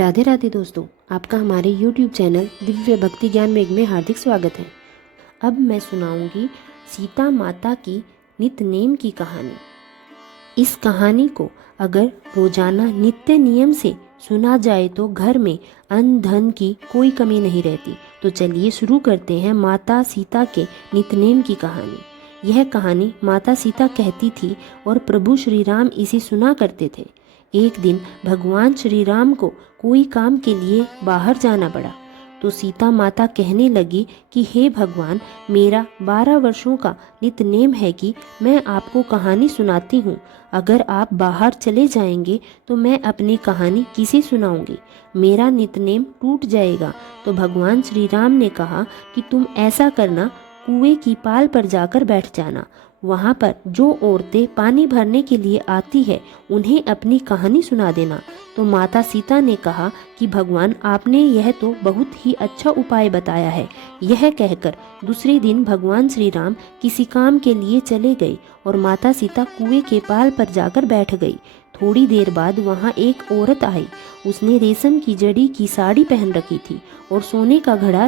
राधे राधे दोस्तों, आपका हमारे YouTube चैनल दिव्य भक्ति ज्ञान मेघ में हार्दिक स्वागत है। अब मैं सुनाऊंगी सीता माता की नित्य-नेम की कहानी। इस कहानी को अगर रोजाना नित्य नियम से सुना जाए तो घर में अन्न धन की कोई कमी नहीं रहती। तो चलिए शुरू करते हैं माता सीता के नित्य-नेम की कहानी। यह कहानी माता सीता कहती थी और प्रभु श्री राम इसे सुना करते थे। एक दिन भगवान श्री राम को कोई काम के लिए बाहर जाना पड़ा, तो सीता माता कहने लगी कि हे भगवान, मेरा 12 वर्षों का नित्य-नेम है कि मैं आपको कहानी सुनाती हूँ। अगर आप बाहर चले जाएंगे तो मैं अपनी कहानी किसे सुनाऊंगी? मेरा नित्य-नेम टूट जाएगा। तो भगवान श्री राम ने कहा कि तुम ऐसा करना, कुएं की पाल पर जाकर बैठ जाना। वहाँ पर जो औरतें पानी भरने के लिए आती है उन्हें अपनी कहानी सुना देना। तो माता सीता ने कहा कि भगवान, आपने यह तो बहुत ही अच्छा उपाय बताया है। यह कहकर दूसरे दिन भगवान श्री राम किसी काम के लिए चले गए और माता सीता कुएं के पाल पर जाकर बैठ गई। थोड़ी देर बाद वहाँ एक औरत आई। उसने रेशम की जड़ी की साड़ी पहन रखी थी और सोने का घड़ा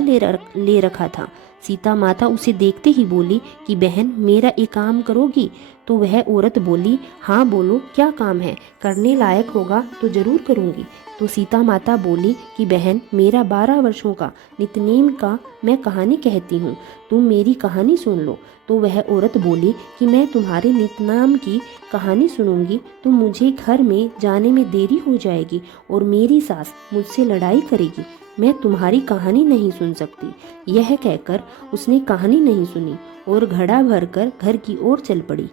ले रखा था। सीता माता उसे देखते ही बोली कि बहन, मेरा एक काम करोगी? तो वह औरत बोली, हाँ बोलो, क्या काम है? करने लायक होगा तो जरूर करूँगी। तो सीता माता बोली कि बहन, मेरा 12 वर्षों का नित्य-नेम का मैं कहानी कहती हूँ, तुम मेरी कहानी सुन लो। तो वह औरत बोली कि मैं तुम्हारे नित्य-नेम की कहानी सुनूंगी तो मुझे घर में जाने में देरी हो जाएगी और मेरी सास मुझसे लड़ाई करेगी। मैं तुम्हारी कहानी नहीं सुन सकती। यह कहकर उसने कहानी नहीं सुनी और घड़ा भरकर घर की ओर चल पड़ी।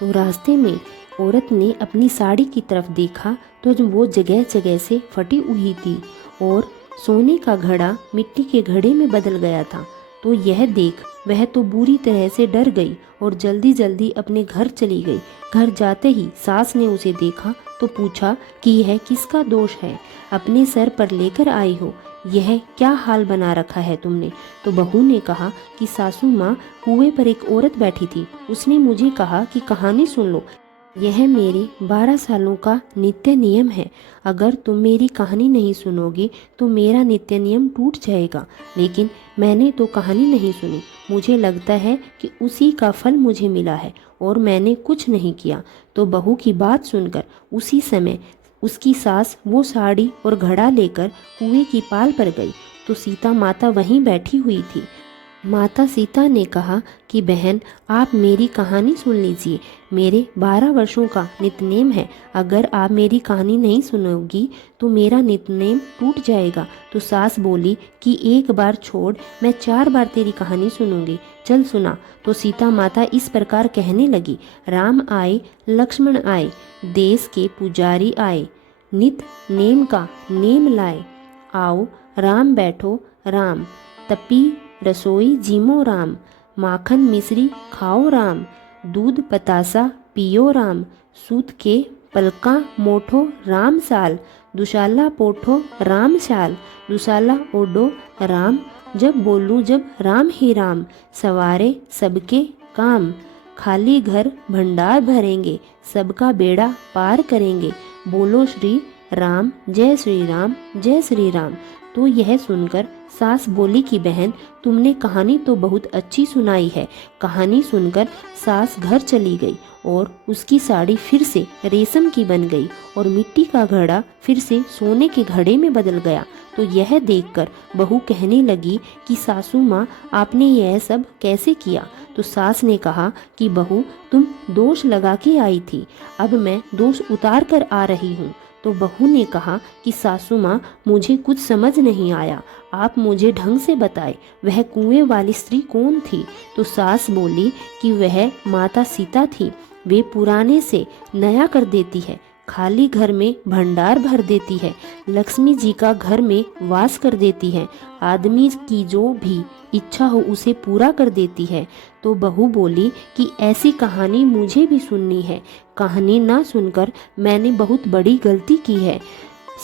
तो रास्ते में औरत ने अपनी साड़ी की तरफ देखा तो वो जगह जगह से फटी हुई थी और सोने का घड़ा मिट्टी के घड़े में बदल गया था। तो यह देख वह तो बुरी तरह से डर गई और जल्दी जल्दी अपने घर चली गई। घर जाते ही सास ने उसे देखा तो पूछा कि यह किसका दोष है? अपने सर पर लेकर आई हो, यह क्या हाल बना रखा है तुमने? तो बहू ने कहा कि सासू माँ, कुएं पर एक औरत बैठी थी, उसने मुझे कहा कि कहानी सुन लो। यह मेरे 12 सालों का नित्य नियम है। अगर तुम मेरी कहानी नहीं सुनोगी तो मेरा नित्य नियम टूट जाएगा। लेकिन मैंने तो कहानी नहीं सुनी। मुझे लगता है कि उसी का फल मुझे मिला है और मैंने कुछ नहीं किया। तो बहू की बात सुनकर उसी समय उसकी सास वो साड़ी और घड़ा लेकर कुएं की पाल पर गई। तो सीता माता वहीं बैठी हुई थी। माता सीता ने कहा कि बहन, आप मेरी कहानी सुन लीजिए। मेरे 12 वर्षों का नित्य-नेम है। अगर आप मेरी कहानी नहीं सुनोगी तो मेरा नित्य-नेम टूट जाएगा। तो सास बोली कि एक बार छोड़, मैं 4 बार तेरी कहानी सुनूंगी। चल सुना। तो सीता माता इस प्रकार कहने लगी, राम आए, लक्ष्मण आए, देश के पुजारी आए, नित्य नेम का नेम लाए। आओ राम बैठो राम, तपी रसोई जीमो राम, माखन मिश्री खाओ राम, दूध पतासा पियो राम, सूत के पलका मोठो राम साल, दुशाला पोठो राम शाल, दुशाला ओडो राम, जब बोलूं जब राम ही राम, सवारे सबके काम, खाली घर भंडार भरेंगे, सबका बेड़ा पार करेंगे, बोलो श्री राम, जय श्री राम, जय श्री राम। तो यह सुनकर सास बोली कि बहन, तुमने कहानी तो बहुत अच्छी सुनाई है। कहानी सुनकर सास घर चली गई और उसकी साड़ी फिर से रेशम की बन गई और मिट्टी का घड़ा फिर से सोने के घड़े में बदल गया। तो यह देखकर बहू कहने लगी कि सासू माँ, आपने यह सब कैसे किया? तो सास ने कहा कि बहू, तुम दोष लगा के आई थी, अब मैं दोष उतार कर आ रही हूँ। तो बहू ने कहा कि सासू माँ, मुझे कुछ समझ नहीं आया, आप मुझे ढंग से बताए, वह कुएं वाली स्त्री कौन थी? तो सास बोली कि वह माता सीता थी। वे पुराने से नया कर देती है, खाली घर में भंडार भर देती है, लक्ष्मी जी का घर में वास कर देती है, आदमी की जो भी इच्छा हो उसे पूरा कर देती है। तो बहू बोली कि ऐसी कहानी मुझे भी सुननी है। कहानी ना सुनकर मैंने बहुत बड़ी गलती की है।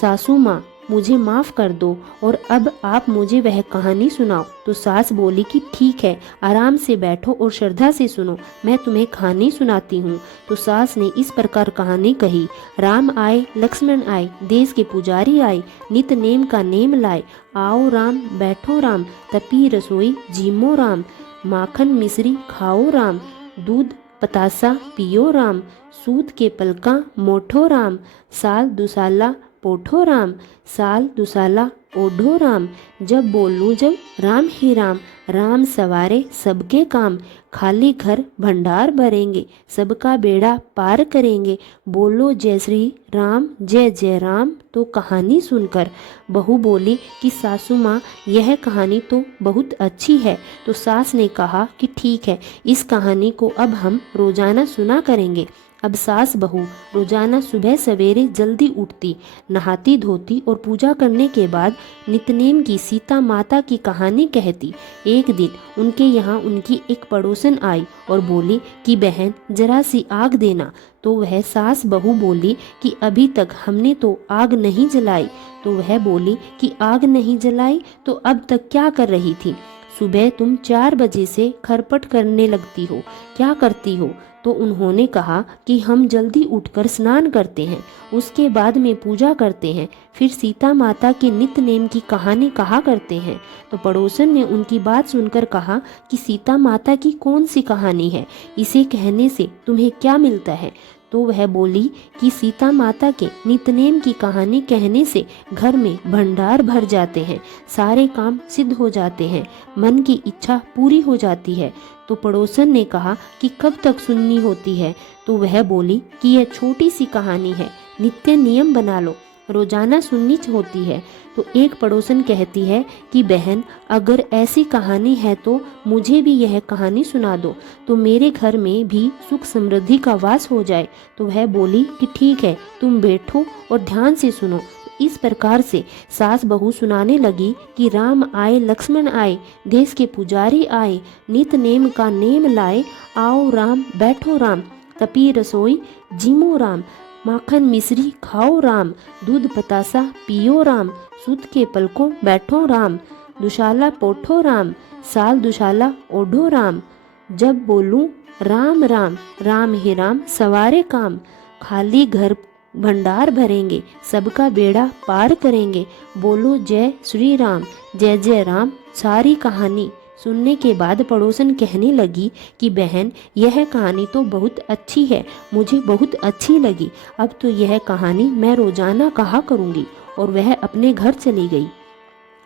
सासू माँ, मुझे माफ़ कर दो और अब आप मुझे वह कहानी सुनाओ। तो सास बोली कि ठीक है, आराम से बैठो और श्रद्धा से सुनो, मैं तुम्हें कहानी सुनाती हूँ। तो सास ने इस प्रकार कहानी कही। राम आए, लक्ष्मण आए, देश के पुजारी आए, नित नेम का नेम लाए। आओ राम, बैठो राम, तपी रसोई जीमो राम। माखन मिश्री खाओ राम, दूध पतासा पियो राम। सूत के पलका मोठो राम, साल दुसाला पोठो राम। साल दुसाला ओढ़ो राम, जब बोलूं जब राम ही राम। राम सवारे सबके काम, खाली घर भंडार भरेंगे, सबका बेड़ा पार करेंगे। बोलो जय श्री राम, जय जय राम। तो कहानी सुनकर बहू बोली कि सासू माँ, यह कहानी तो बहुत अच्छी है। तो सास ने कहा कि ठीक है, इस कहानी को अब हम रोजाना सुना करेंगे। अब सास बहू रोजाना सुबह सवेरे जल्दी उठती, नहाती धोती और पूजा करने के बाद नित्यनेम की सीता माता की कहानी कहती। एक दिन उनके यहाँ उनकी एक पड़ोसन आई और बोली कि बहन जरा सी आग देना। तो वह सास बहू बोली कि अभी तक हमने तो आग नहीं जलाई। तो वह बोली कि आग नहीं जलाई तो अब तक क्या कर रही थी? सुबह तुम 4 बजे से खरपट करने लगती हो, क्या करती हो? तो उन्होंने कहा कि हम जल्दी उठकर स्नान करते हैं, उसके बाद में पूजा करते हैं, फिर सीता माता के नित्य नेम की कहानी कहा करते हैं। तो पड़ोसन ने उनकी बात सुनकर कहा कि सीता माता की कौन सी कहानी है, इसे कहने से तुम्हें क्या मिलता है? तो वह बोली कि सीता माता के नित्यनेम की कहानी कहने से घर में भंडार भर जाते हैं, सारे काम सिद्ध हो जाते हैं, मन की इच्छा पूरी हो जाती है। तो पड़ोसन ने कहा कि कब तक सुननी होती है? तो वह बोली कि यह छोटी सी कहानी है, नित्य नियम बना लो, रोजाना सुननी होती है। तो एक पड़ोसन कहती है कि बहन अगर ऐसी कहानी है तो मुझे भी यह कहानी सुना दो, तो मेरे घर में भी सुख समृद्धि का वास हो जाए। तो वह बोली कि ठीक है, तुम बैठो और ध्यान से सुनो। इस प्रकार से सास बहू सुनाने लगी कि राम आए, लक्ष्मण आए, देश के पुजारी आए, नित नेम का नेम लाए। आओ राम, बैठो राम, तपी रसोई जीमो राम। माखन मिश्री खाओ राम, दूध पतासा पियो राम। सूत के पलकों बैठो राम, दुशाला पोठो राम। साल दुशाला ओढ़ो राम, जब बोलूं राम राम। राम ही राम सवारे काम, खाली घर भंडार भरेंगे, सबका बेड़ा पार करेंगे। बोलो जय श्री राम, जय जय राम। सारी कहानी सुनने के बाद पड़ोसन कहने लगी कि बहन यह कहानी तो बहुत अच्छी है, मुझे बहुत अच्छी लगी। अब तो यह कहानी मैं रोजाना कहा करूँगी। और वह अपने घर चली गई।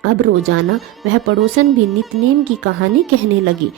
अब रोजाना वह पड़ोसन भी नित्यनेम की कहानी कहने लगी।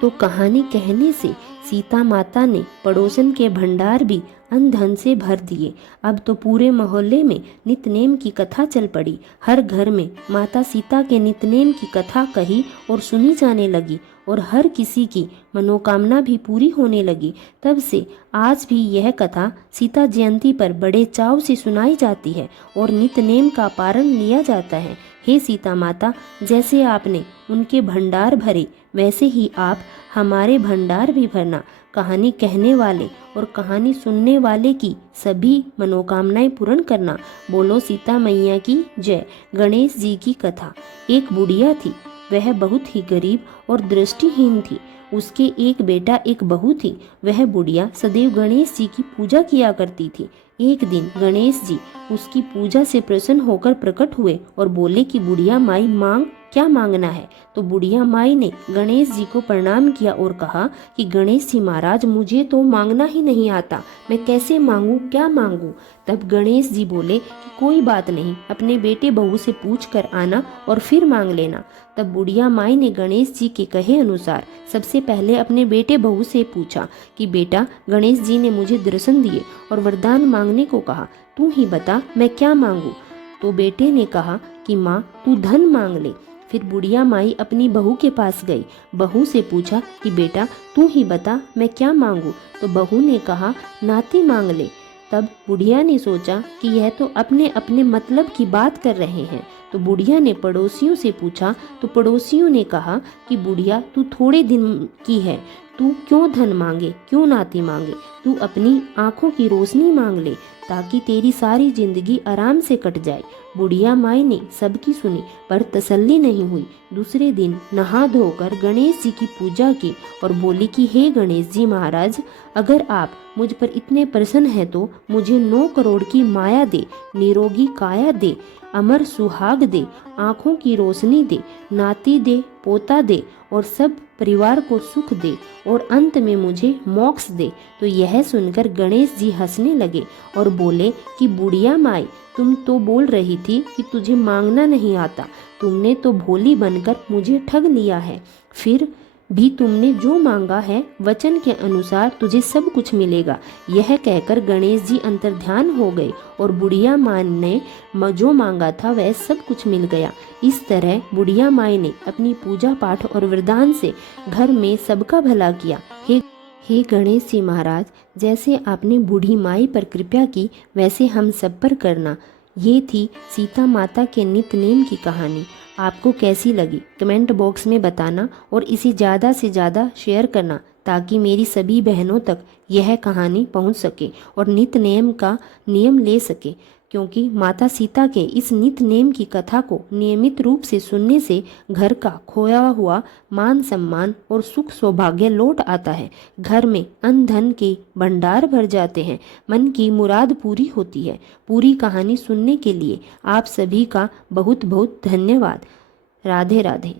तो कहानी कहने से सीता माता ने पड़ोसन के भंडार भी अन्न धन से भर दिए। अब तो पूरे मोहल्ले में नित्यनेम की कथा चल पड़ी। हर घर में माता सीता के नित्यनेम की कथा कही और सुनी जाने लगी और हर किसी की मनोकामना भी पूरी होने लगी। तब से आज भी यह कथा सीता जयंती पर बड़े चाव से सुनाई जाती है और नित्यनेम का पारण लिया जाता है। हे सीता माता, जैसे आपने उनके भंडार भरे वैसे ही आप हमारे भंडार भी भरना। कहानी कहने वाले और कहानी सुनने वाले की सभी मनोकामनाएं पूर्ण करना। बोलो सीता मैया की जय। गणेश जी की कथा। एक बुढ़िया थी, वह बहुत ही गरीब और दृष्टिहीन थी। उसके एक बेटा एक बहू थी। वह बुढ़िया सदैव गणेश जी की पूजा किया करती थी। एक दिन गणेश जी उसकी पूजा से प्रसन्न होकर प्रकट हुए और बोले कि बुढ़िया माई मांग, क्या मांगना है? तो बुढ़िया माई ने गणेश जी को प्रणाम किया और कहा कि गणेश जी महाराज, मुझे तो मांगना ही नहीं आता, मैं कैसे मांगू, क्या मांगू? तब गणेश जी बोले कि कोई बात नहीं, अपने बेटे बहू से पूछ कर आना और फिर मांग लेना। तब बुढ़िया माई ने गणेश जी के कहे अनुसार सबसे पहले अपने बेटे बहू से पूछा कि बेटा, गणेश जी ने मुझे दर्शन दिए और वरदान मांगने को कहा, तू ही बता मैं क्या मांगू? तो बेटे ने कहा कि माँ तू धन मांग ले। फिर बुढ़िया माई अपनी बहू के पास गई। बहू से पूछा कि बेटा तू ही बता मैं क्या मांगू? तो बहू ने कहा नाती मांग ले। तब बुढ़िया ने सोचा कि यह तो अपने अपने मतलब की बात कर रहे हैं। तो बुढ़िया ने पड़ोसियों से पूछा तो पड़ोसियों ने कहा कि बुढ़िया तू थोड़े दिन की है, तू तू क्यों धन मांगे, क्यों नाती मांगे, तू अपनी आंखों की रोशनी मांग ले ताकि तेरी सारी जिंदगी आराम से कट जाए। बुढ़िया माई ने सबकी सुनी पर तसल्ली नहीं हुई। दूसरे दिन नहा धोकर गणेश जी की पूजा की और बोली कि हे गणेश जी महाराज, अगर आप मुझ पर इतने प्रसन्न हैं तो मुझे 9 करोड़ की माया दे, निरोगी काया दे, अमर सुहाग दे, आँखों की रोशनी दे, नाती दे, पोता दे और सब परिवार को सुख दे और अंत में मुझे मोक्ष दे। तो यह सुनकर गणेश जी हंसने लगे और बोले कि बुढ़िया माई, तुम तो बोल रही थी कि तुझे मांगना नहीं आता, तुमने तो भोली बनकर मुझे ठग लिया है। फिर भी तुमने जो मांगा है वचन के अनुसार तुझे सब कुछ मिलेगा। यह कहकर गणेश जी अंतर्ध्यान हो गए और बुढ़िया माँ ने जो मांगा था वह सब कुछ मिल गया। इस तरह बुढ़िया माई ने अपनी पूजा पाठ और वरदान से घर में सबका भला किया। हे गणेश जी महाराज, जैसे आपने बूढ़ी माई पर कृपा की वैसे हम सब पर करना। ये थी सीता माता के नित्य-नेम की कहानी। आपको कैसी लगी कमेंट बॉक्स में बताना और इसे ज़्यादा से ज़्यादा शेयर करना ताकि मेरी सभी बहनों तक यह कहानी पहुंच सके और नित्य नेम का नियम ले सके, क्योंकि माता सीता के इस नित्य नेम की कथा को नियमित रूप से सुनने से घर का खोया हुआ मान सम्मान और सुख सौभाग्य लौट आता है। घर में अन्न धन के भंडार भर जाते हैं, मन की मुराद पूरी होती है। पूरी कहानी सुनने के लिए आप सभी का बहुत बहुत धन्यवाद। राधे राधे।